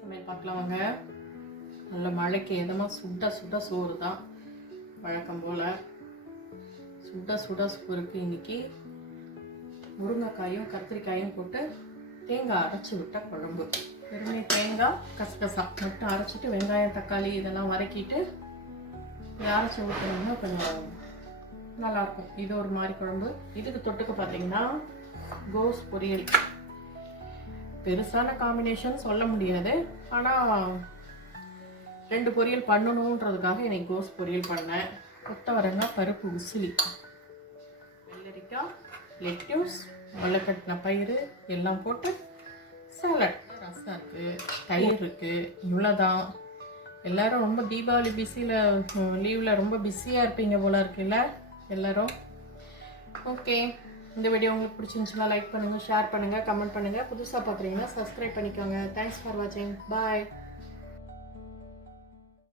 சமையல் பார்க்கலாம் வாங்க நல்ல மழைக்கு எதமாக சுட சுட சோறு தான். வழக்கம் போல். சுட சுட சோறுக்கு இன்றைக்கி முருங்கைக்காயும் கத்திரிக்காயும் போட்டு தேங்காய் அரைச்சி விட்ட குழம்பு. வெறுமே தேங்காய் கசகசா. மட்டும் அரைச்சிட்டு வெங்காயம் தக்காளி இதெல்லாம் வதக்கிட்டு அரைச்சி விட்டோம்னா கொஞ்சம் நல்லாயிருக்கும் இது ஒரு மாதிரி குழம்பு. இதுக்கு தொட்டுக்க பார்த்தீங்கன்னா கோஸ் பொரியல். பெருசான காம்பினேஷன் சொல்ல முடியாது. ஆனால் ரெண்டு பொரியல் பண்ணணுன்றதுக்காக இன்னைக்கு கோஸ் பொரியல் பண்ணேன். கொத்தவரங்காய் பருப்பு உசிலி வெள்ளரிக்காய் லெட்யூஸ் வெள்ளக்கட்டின பயிறு எல்லாம் போட்டு சாலட் ரசம் இருக்குது தயிர் இருக்குது இவ்வளோதான் எல்லோரும் ரொம்ப தீபாவளி பிஸியில் லீவில் ரொம்ப பிஸியாக இருப்பீங்க போல இருக்குல்ல எல்லோரும். ஓகே இந்த வீடியோ உங்களுக்கு பிடிச்சிருந்துச்சுன்னா லைக் பண்ணுங்கள் ஷேர் பண்ணுங்கள் கமெண்ட் பண்ணுங்கள் புதுசாக பார்க்குறீங்கன்னா சப்ஸ்கிரைப் பண்ணிக்கோங்க. தேங்க்ஸ் ஃபார் வாட்சிங் பாய்